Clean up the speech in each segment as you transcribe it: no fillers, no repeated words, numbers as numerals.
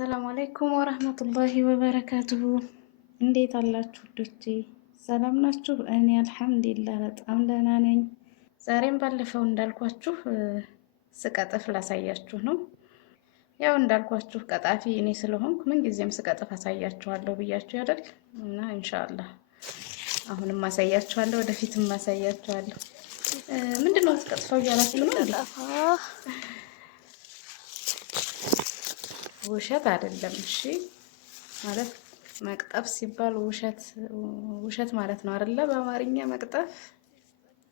አሰላሙ አለይኩም ወራህመቱላሂ ወበረካቱሁ። እንዴት አላችሁ ውዶቼ? ሰላም ናችሁ? እኔ አልሐምዱሊላህ በጣም ደህና ነኝ። ዛሬም ባለፈው እንዳልኳችሁ ስቀጥፍ ላሳያችሁ ነው። ያው እንዳልኳችሁ ቀጣፊ እኔ ስለሆንኩ ምንጊዜም ስቀጥፍ አሳያችኋለሁ ብያችሁ ያደል እና ኢንሻአላህ አሁንም አሳያችኋለሁ፣ ወደፊትም አሳያችኋለሁ። ምንድነው ስቀጥፈው እያላችሁ ነው እንዴ? ውሸት አይደለም። እሺ ማለት መቅጠፍ ሲባል ውሸት ማለት ነው አይደለ? በአማርኛ መቅጠፍ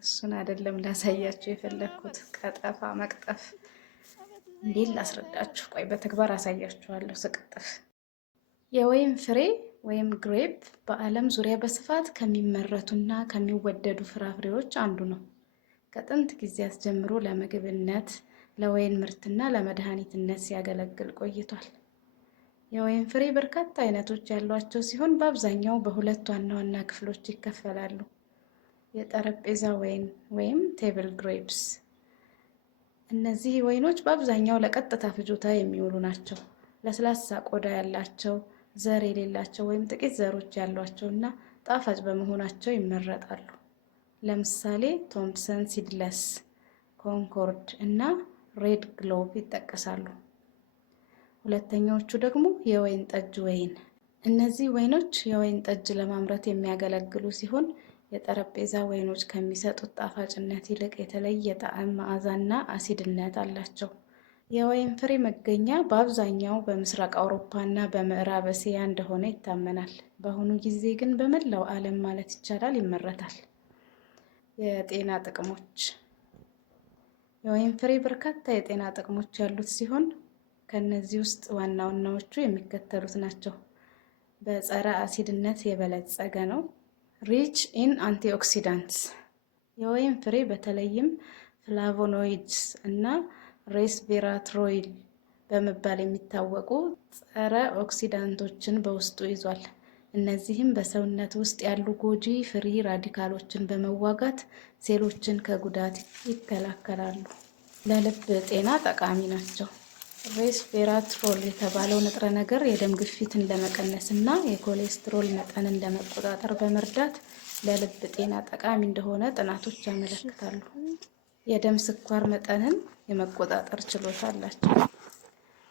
እሱን አይደለም ላሳያችሁ የፈለኩት። ቀጠፋ መቅጠፍ እንዴት ላስረዳችሁ? ቆይ በተግባር አሳያችኋለሁ ስቀጥፍ። የወይን ፍሬ ወይም ግሬፕ በዓለም ዙሪያ በስፋት ከሚመረቱና ከሚወደዱ ፍራፍሬዎች አንዱ ነው። ከጥንት ጊዜያት ጀምሮ ለምግብነት ለወይን ምርትና ለመድኃኒትነት ሲያገለግል ቆይቷል። የወይን ፍሬ በርካታ አይነቶች ያሏቸው ሲሆን በአብዛኛው በሁለት ዋና ዋና ክፍሎች ይከፈላሉ። የጠረጴዛ ወይን ወይም ቴብል ግሬፕስ። እነዚህ ወይኖች በአብዛኛው ለቀጥታ ፍጆታ የሚውሉ ናቸው። ለስላሳ ቆዳ ያላቸው፣ ዘር የሌላቸው ወይም ጥቂት ዘሮች ያሏቸው እና ጣፋጭ በመሆናቸው ይመረጣሉ። ለምሳሌ ቶምፕሰን ሲድለስ፣ ኮንኮርድ እና ሬድ ግሎብ ይጠቀሳሉ። ሁለተኛዎቹ ደግሞ የወይን ጠጅ ወይን። እነዚህ ወይኖች የወይን ጠጅ ለማምረት የሚያገለግሉ ሲሆን የጠረጴዛ ወይኖች ከሚሰጡት ጣፋጭነት ይልቅ የተለየ ጣዕም፣ መዓዛና አሲድነት አላቸው። የወይን ፍሬ መገኛ በአብዛኛው በምስራቅ አውሮፓ እና በምዕራብ እስያ እንደሆነ ይታመናል። በአሁኑ ጊዜ ግን በመላው ዓለም ማለት ይቻላል ይመረታል። የጤና ጥቅሞች። የወይን ፍሬ በርካታ የጤና ጥቅሞች ያሉት ሲሆን ከነዚህ ውስጥ ዋና ዋናዎቹ የሚከተሉት ናቸው። በጸረ አሲድነት የበለጸገ ነው። ሪች ኢን አንቲኦክሲዳንትስ። የወይን ፍሬ በተለይም ፍላቮኖይድስ እና ሬስቬራትሮይል በመባል የሚታወቁ ጸረ ኦክሲዳንቶችን በውስጡ ይዟል። እነዚህም በሰውነት ውስጥ ያሉ ጎጂ ፍሪ ራዲካሎችን በመዋጋት ሴሎችን ከጉዳት ይከላከላሉ። ለልብ ጤና ጠቃሚ ናቸው። ሬስቬራትሮል የተባለው ንጥረ ነገር የደም ግፊትን ለመቀነስ እና የኮሌስትሮል መጠንን ለመቆጣጠር በመርዳት ለልብ ጤና ጠቃሚ እንደሆነ ጥናቶች ያመለክታሉ። የደም ስኳር መጠንን የመቆጣጠር ችሎታ አላቸው።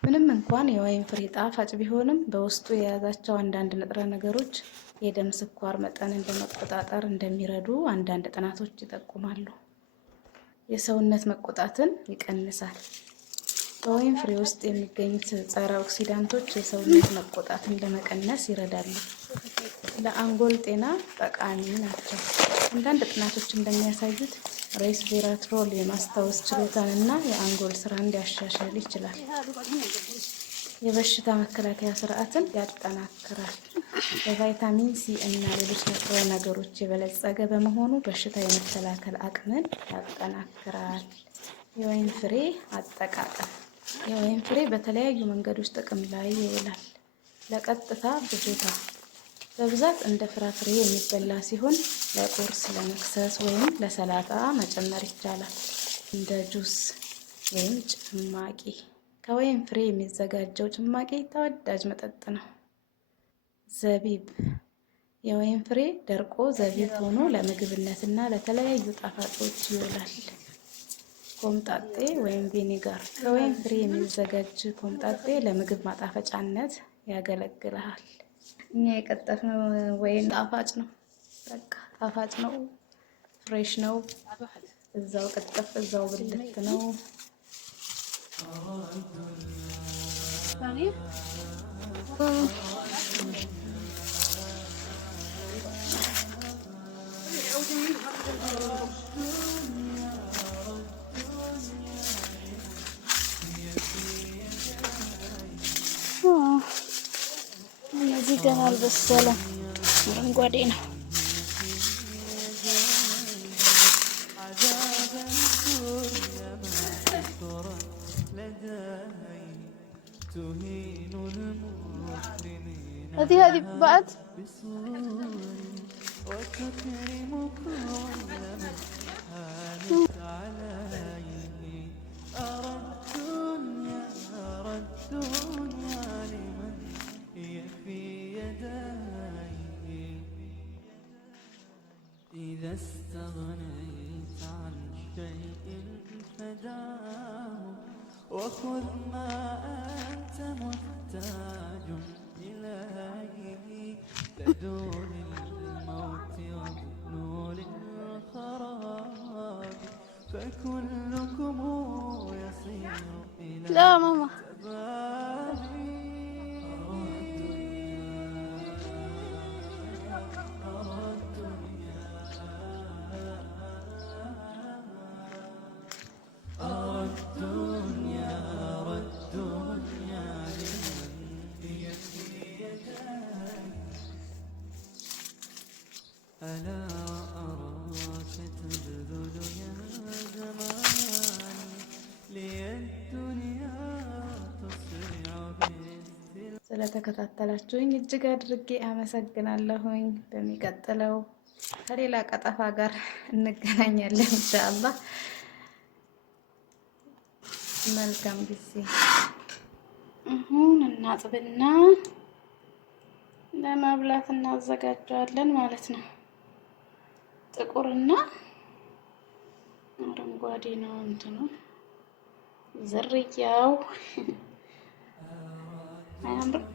ምንም እንኳን የወይን ፍሬ ጣፋጭ ቢሆንም በውስጡ የያዛቸው አንዳንድ ንጥረ ነገሮች የደም ስኳር መጠንን ለመቆጣጠር እንደሚረዱ አንዳንድ ጥናቶች ይጠቁማሉ። የሰውነት መቆጣትን ይቀንሳል። በወይን ፍሬ ውስጥ የሚገኙት ጸረ ኦክሲዳንቶች የሰውነት መቆጣትን ለመቀነስ ይረዳሉ። ለአንጎል ጤና ጠቃሚ ናቸው። አንዳንድ ጥናቶች እንደሚያሳዩት ሬስቬራትሮል የማስታወስ ችሎታንና የአንጎል ስራን እንዲያሻሽል ይችላል። የበሽታ መከላከያ ስርዓትን ያጠናክራል። በቫይታሚን ሲ እና ሌሎች ንጥረ ነገሮች የበለጸገ በመሆኑ በሽታ የመከላከል አቅምን ያጠናክራል። የወይን ፍሬ አጠቃቀም። የወይን ፍሬ በተለያዩ መንገዶች ጥቅም ላይ ይውላል። ለቀጥታ ፍጆታ በብዛት እንደ ፍራፍሬ የሚበላ ሲሆን ለቁርስ፣ ለመክሰስ ወይም ለሰላጣ መጨመር ይቻላል። እንደ ጁስ ወይም ጭማቂ። ከወይን ፍሬ የሚዘጋጀው ጭማቂ ተወዳጅ መጠጥ ነው። ዘቢብ። የወይን ፍሬ ደርቆ ዘቢብ ሆኖ ለምግብነትና ለተለያዩ ጣፋጮች ይውላል። ኮምጣጤ ወይም ቪኒጋር። ከወይን ፍሬ የሚዘጋጅ ኮምጣጤ ለምግብ ማጣፈጫነት ያገለግላል። እኛ የቀጠፍነው ወይን ጣፋጭ ነው። በቃ ጣፋጭ ነው፣ ፍሬሽ ነው። እዛው ቅጥፍ እዛው ብልት ነው። እነዚህ ገና አልበሰለም፣ አረንጓዴ ነው። هذه بعد أردت الدنيا استغنيت عن شيء فداه وخذ ما أنت محتاج إليه لدون الموت وبنور الخراب فكلكم يصير إلى لا ماما ألا أراك تبذل يا زمان لي الدنيا تسرع باستلام ስለተከታተላችሁኝ እጅግ አድርጌ አመሰግናለሁኝ። በሚቀጥለው ከሌላ ቀጠፋ ጋር እንገናኛለን ኢንሻአላህ። መልካም ጊዜ። አሁን እናጥብና ለማብላት እናዘጋጀዋለን ማለት ነው። ጥቁርና አረንጓዴ ነው እንትኑ ዝርያው አያምርም?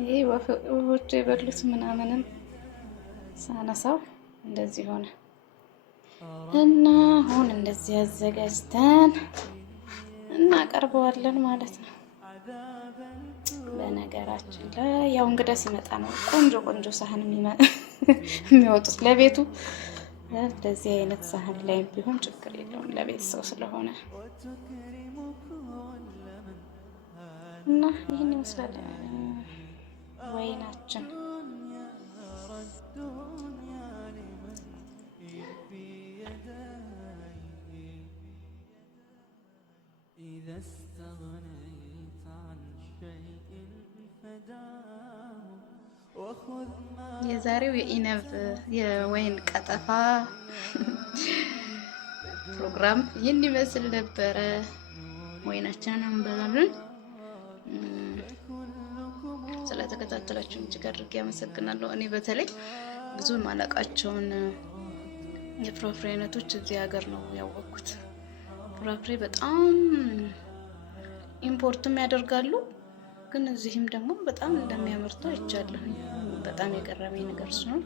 ይሄ ወፎቹ የበሉት ምናምንም ሳነሳው እንደዚህ ሆነ እና አሁን እንደዚህ አዘጋጅተን እናቀርበዋለን ማለት ነው። በነገራችን ላይ ያው እንግዳ ሲመጣ ነው ቆንጆ ቆንጆ ሳህን የሚወጡት ለቤቱ። እንደዚህ አይነት ሳህን ላይ ቢሆን ችግር የለውም ለቤት ሰው ስለሆነ እና ይህን ይመስላል ወይናችን። የዛሬው የኢነብ የወይን ቀጠፋ ፕሮግራም ይህን ይመስል ነበረ። ወይናችንን እንበላለን። ስለተከታተላችሁኝ እጅግ አድርጌ አመሰግናለሁ። እኔ በተለይ ብዙ ማለቃቸውን የፍራፍሬ አይነቶች እዚህ ሀገር ነው ያወቅኩት። ፍራፍሬ በጣም ኢምፖርትም ያደርጋሉ፣ ግን እዚህም ደግሞ በጣም እንደሚያመርቱ አይቻለሁ። በጣም የገረመኝ ነገር ሲሆን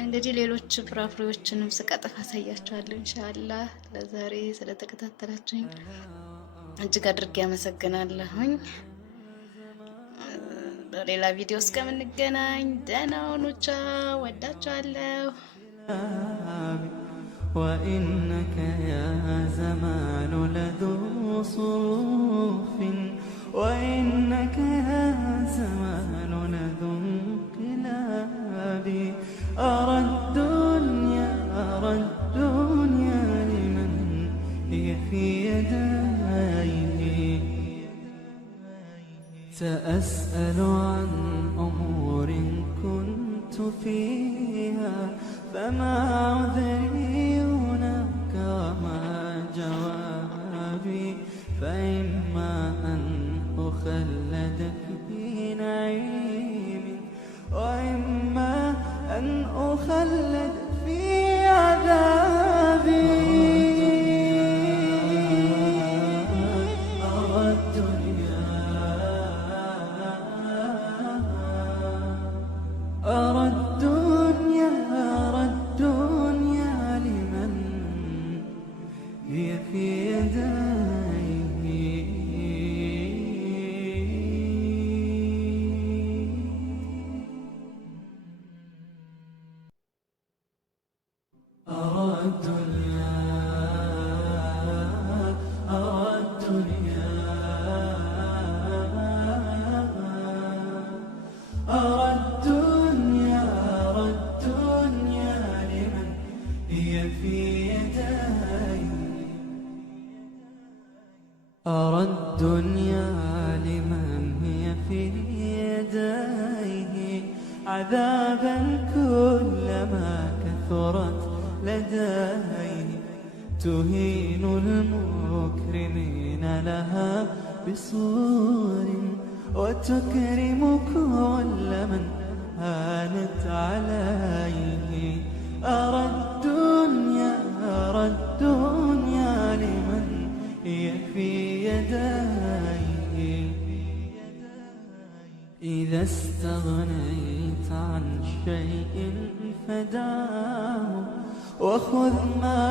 እንግዲህ ሌሎች ፍራፍሬዎችንም ስቀጥፍ አሳያችኋለሁ ኢንሻአላህ። ለዛሬ ስለተከታተላችሁኝ እጅግ አድርጌ አመሰግናለሁኝ። በሌላ ቪዲዮ እስከምንገናኝ ደህና ሁኑ። ቻው፣ ወዳችኋለሁ። وإنك يا زمان لذو صروف وإنك يا زمان لذو انقلاب أرى الدنيا لمن هي في يديه سأسأل عن أمور كنت فيها فما عذري هناك وما جوابي فإما أن أخلد في نعيم وإما أن أخلد في عذابي أرى الدنيا لمن هي في يديه في يديه عذابا كلما كثرت لديه تهين المكرمين لها بصور وتكرم كل من هانت عليه. أرى الدنيا لمن هي في يديه. إذا استغنيت عن شيء فدعه وخذ ما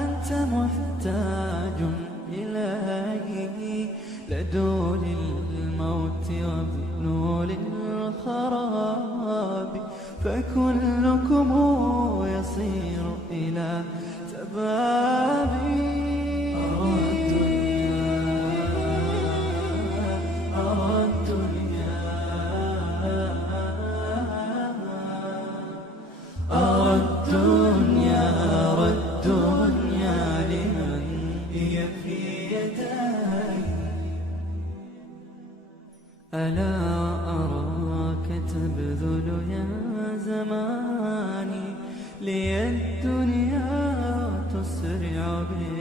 أنت محتاج إليه. لدوا للموت وابنوا للخراب فكلكم يصير إلى تبابي. أرى الدنيا لمن هي في يديه. ألا أراك تبذل يا زماني لي الدنيا تسرع بي